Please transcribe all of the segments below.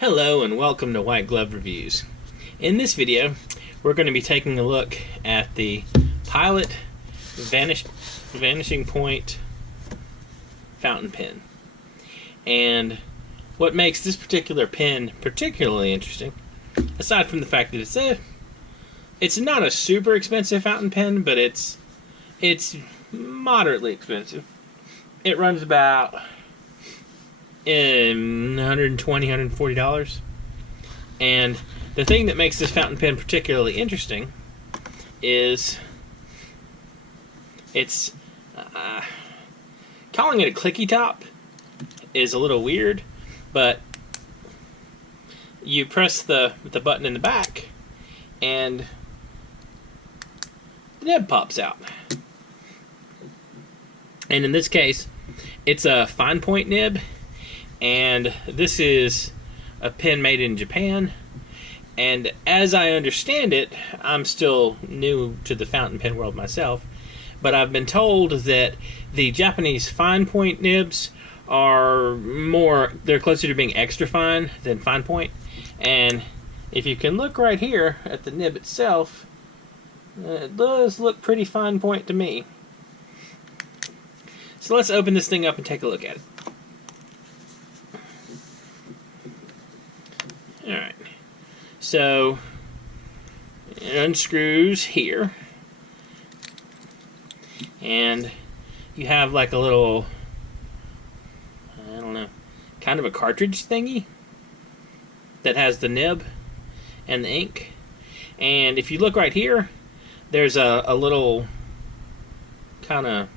Hello and welcome to White Glove Reviews. In this video, we're going to be taking a look at the Pilot Vanishing Point fountain pen. And what makes this particular pen particularly interesting, aside from the fact that it's not a super expensive fountain pen, but it's moderately expensive. It runs about $120, $140. And the thing that makes this fountain pen particularly interesting is it's calling it a clicky top is a little weird, but you press the button in the back and the nib pops out. And in this case, it's a fine point nib, and this is a pen made in Japan. And as I understand it, I'm still new to the fountain pen world myself, but I've been told that the Japanese fine point nibs they're closer to being extra fine than fine point. And if you can look right here at the nib itself, it does look pretty fine point to me. So let's open this thing up and take a look at it. Alright, so it unscrews here, and you have like a little, I don't know, kind of a cartridge thingy that has the nib and the ink. And if you look right here, there's a little kind of,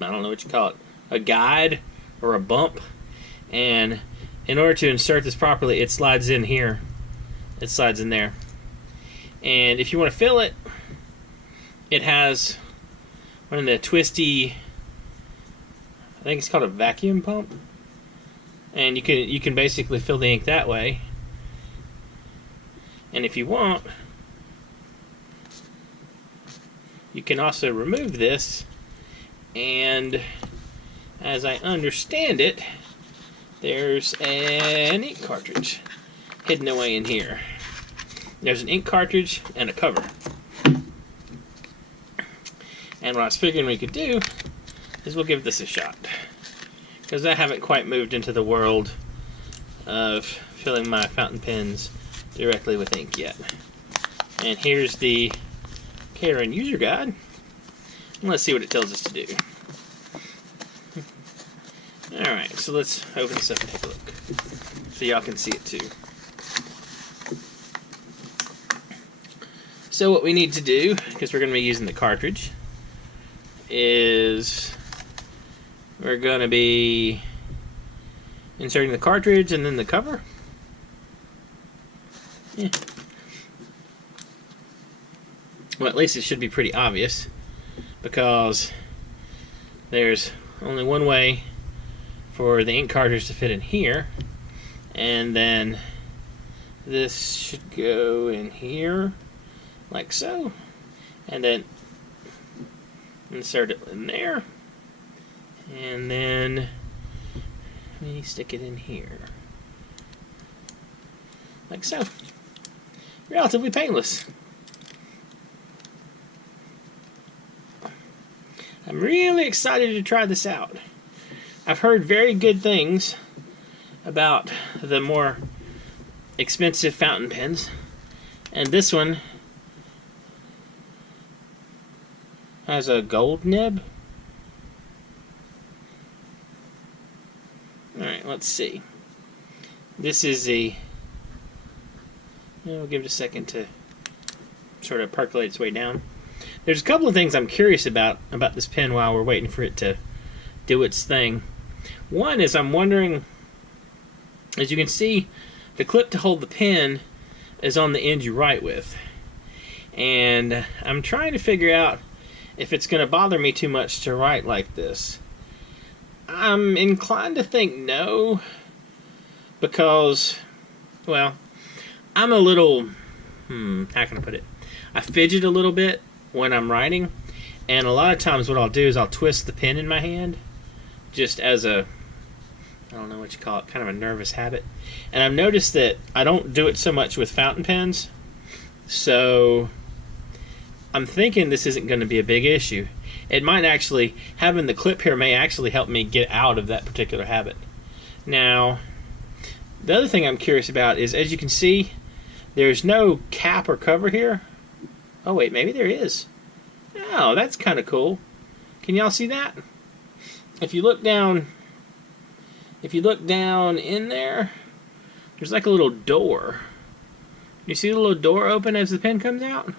I don't know what you call it, a guide or a bump. And in order to insert this properly, it slides in here. It slides in there. And if you want to fill it, it has one of the twisty, I think it's called a vacuum pump. And you can basically fill the ink that way. And if you want, you can also remove this, and as I understand it, there's an ink cartridge hidden away in here. There's an ink cartridge and a cover. And what I was figuring we could do is we'll give this a shot, because I haven't quite moved into the world of filling my fountain pens directly with ink yet. And here's the care and user guide. And let's see what it tells us to do. Alright, so let's open this up and take a look, so y'all can see it too. So what we need to do, because we're going to be using the cartridge, is we're going to be inserting the cartridge and then the cover. Yeah. Well, at least it should be pretty obvious, because there's only one way for the ink cartridge to fit in here, and then this should go in here like so, and then insert it in there, and then let me stick it in here like so. Relatively painless. I'm really excited to try this out. I've heard very good things about the more expensive fountain pens, and this one has a gold nib. Alright, let's see. This is we'll give it a second to sort of percolate its way down. There's a couple of things I'm curious about this pen while we're waiting for it to do its thing. One is I'm wondering, as you can see, the clip to hold the pen is on the end you write with. And I'm trying to figure out if it's going to bother me too much to write like this. I'm inclined to think no, because, well, I'm a little, how can I put it? I fidget a little bit when I'm writing, and a lot of times what I'll do is I'll twist the pen in my hand just as a, I don't know what you call it, kind of a nervous habit. And I've noticed that I don't do it so much with fountain pens, so I'm thinking this isn't going to be a big issue. It might actually, having the clip here may actually help me get out of that particular habit. Now, the other thing I'm curious about is, as you can see, there's no cap or cover here. Oh wait, maybe there is. Oh, that's kind of cool. Can y'all see that? If you look down in there, there's like a little door. You see the little door open as the pen comes out?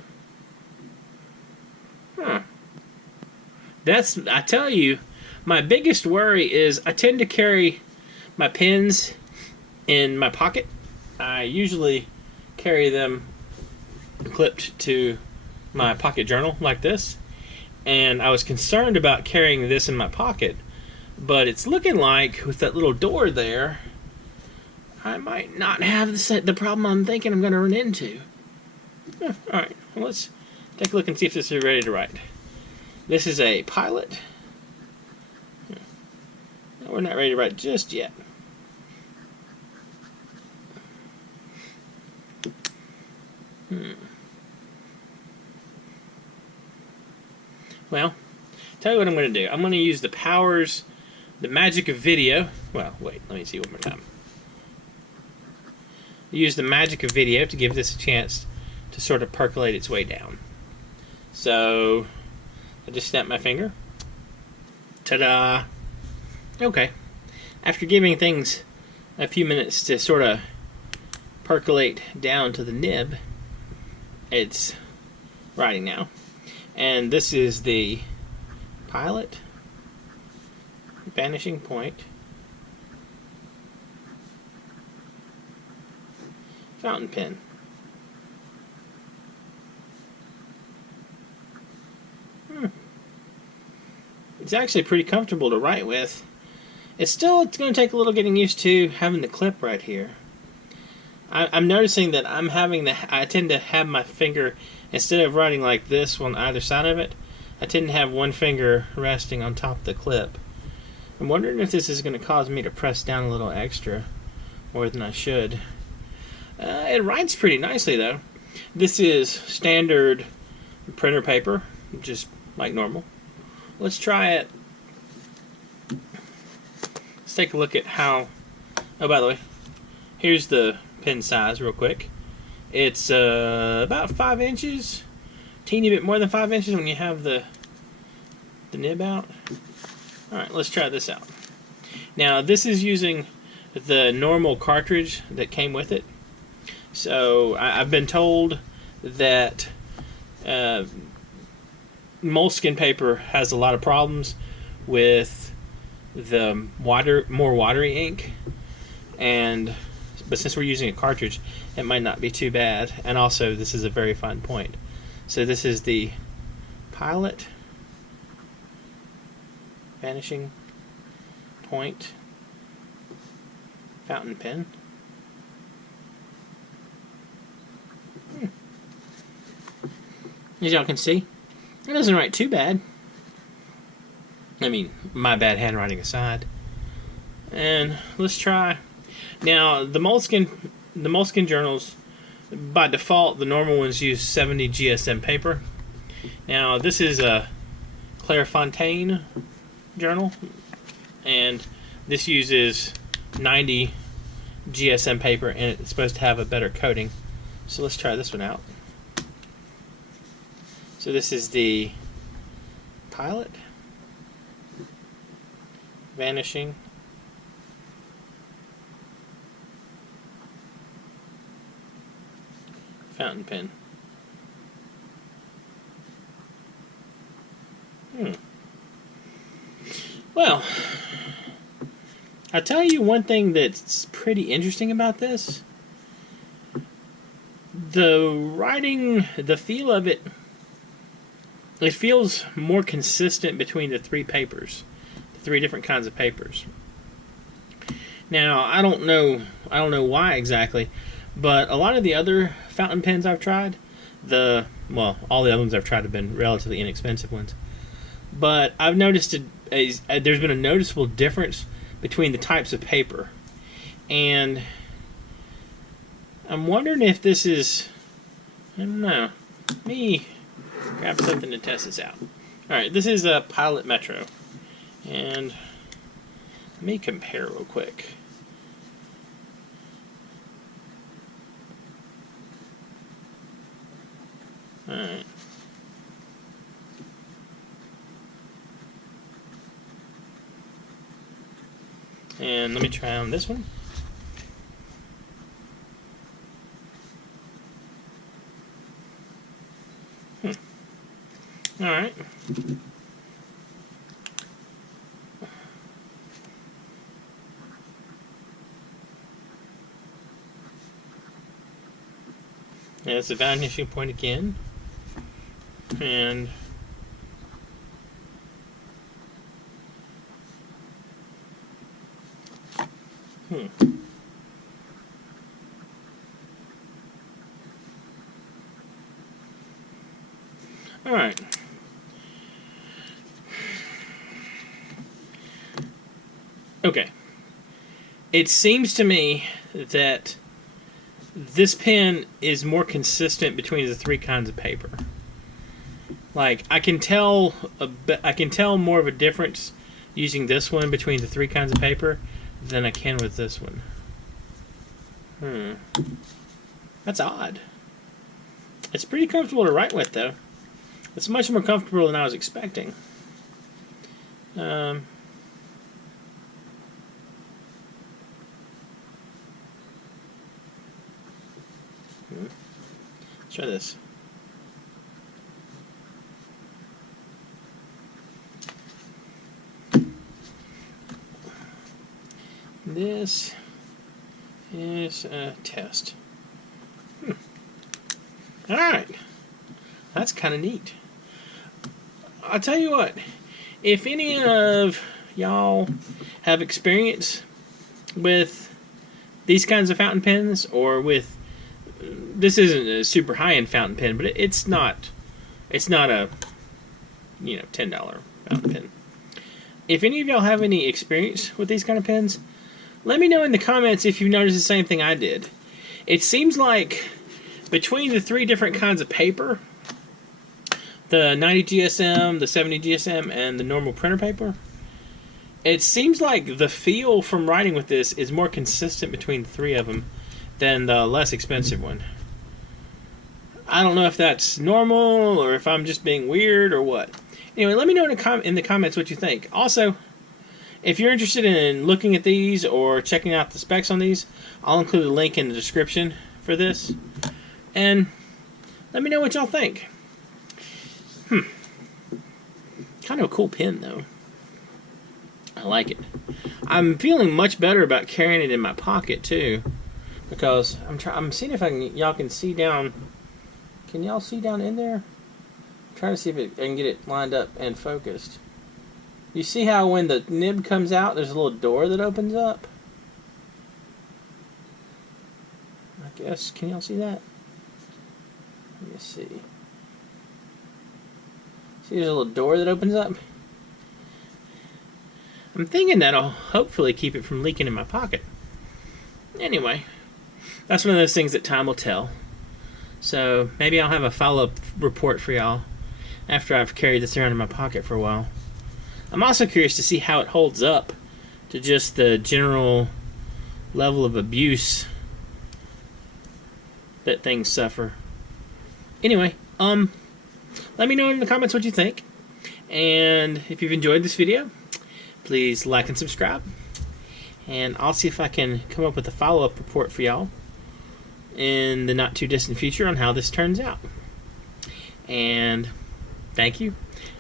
Huh. I tell you, my biggest worry is I tend to carry my pens in my pocket. I usually carry them clipped to my pocket journal like this. And I was concerned about carrying this in my pocket, but it's looking like with that little door there, I might not have the problem I'm thinking I'm going to run into. Alright, well, let's take a look and see if this is ready to write. This is a Pilot. No, we're not ready to write just yet. Well, tell you what I'm going to do. I'm going to use the magic of video. Well, wait, let me see one more time. Use the magic of video to give this a chance to sort of percolate its way down. So, I just snap my finger. Ta-da! Okay. After giving things a few minutes to sort of percolate down to the nib, it's writing now. And this is the Pilot Vanishing Point fountain pen. It's actually pretty comfortable to write with. It's going to take a little getting used to having the clip right here. I'm noticing that I tend to have my finger, instead of writing like this on either side of it, I tend to have one finger resting on top of the clip. I'm wondering if this is going to cause me to press down a little extra, more than I should. It writes pretty nicely though. This is standard printer paper, just like normal. Let's try it. Let's take a look at how... Oh, by the way, here's the pen size real quick. It's about 5 inches, teeny bit more than 5 inches when you have the nib out. Alright, let's try this out. Now, this is using the normal cartridge that came with it. So, I've been told that moleskin paper has a lot of problems with the more watery ink, but since we're using a cartridge, it might not be too bad. And also, this is a very fine point. So this is the Pilot Vanishing Point fountain pen. As y'all can see, it doesn't write too bad. I mean, my bad handwriting aside. And let's try. Now, the moleskin journals, by default, the normal ones use 70 GSM paper. Now, this is a Clairefontaine journal, and this uses 90 GSM paper, and it's supposed to have a better coating. So let's try this one out. So this is the Pilot Vanishing fountain pen. Well, I'll tell you one thing that's pretty interesting about this. The writing, the feel of it, it feels more consistent between the three papers, the three different kinds of papers. Now, I don't know why exactly, but a lot of the other fountain pens I've tried, all the other ones I've tried have been relatively inexpensive ones, but I've noticed there's been a noticeable difference between the types of paper. And I'm wondering if this is, I don't know. Let me grab something to test this out. Alright, this is a Pilot Metro. And let me compare real quick. Alright. And let me try on this one. Alright. There's the vanishing point again. And Alright. Okay. It seems to me that this pen is more consistent between the three kinds of paper. Like, I can tell more of a difference using this one between the three kinds of paper than I can with this one. That's odd. It's pretty comfortable to write with, though. It's much more comfortable than I was expecting. Let's try this. This is a test. Alright. That's kind of neat. I'll tell you what. If any of y'all have experience with these kinds of fountain pens, or with... This isn't a super high-end fountain pen, but it's not a, $10 fountain pen. If any of y'all have any experience with these kind of pens, let me know in the comments if you've noticed the same thing I did. It seems like between the three different kinds of paper, the 90 GSM, the 70 GSM, and the normal printer paper, it seems like the feel from writing with this is more consistent between the three of them than the less expensive one. I don't know if that's normal, or if I'm just being weird, or what. Anyway, let me know in the comments what you think. Also, if you're interested in looking at these or checking out the specs on these, I'll include a link in the description for this. And let me know what y'all think. Kind of a cool pen, though. I like it. I'm feeling much better about carrying it in my pocket, too. Because I'm seeing if y'all can see down. Can y'all see down in there? I'm trying to see if I can get it lined up and focused. You see how when the nib comes out, there's a little door that opens up? I guess, can y'all see that? Let me see. See, there's a little door that opens up? I'm thinking that'll hopefully keep it from leaking in my pocket. Anyway, that's one of those things that time will tell. So maybe I'll have a follow-up report for y'all after I've carried this around in my pocket for a while. I'm also curious to see how it holds up to just the general level of abuse that things suffer. Anyway, let me know in the comments what you think. And if you've enjoyed this video, please like and subscribe. And I'll see if I can come up with a follow-up report for y'all in the not too distant future on how this turns out. And thank you,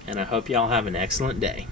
and I hope y'all have an excellent day.